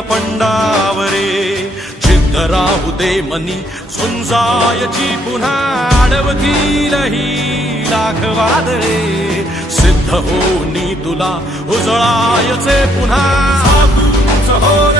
नीळपंडावरे जिद्द राहू दे मनी झुंजायची पुन्हा अडवतील ही लाख वादळे सिद्ध होनी तुला उजळायचे पुन्हा हो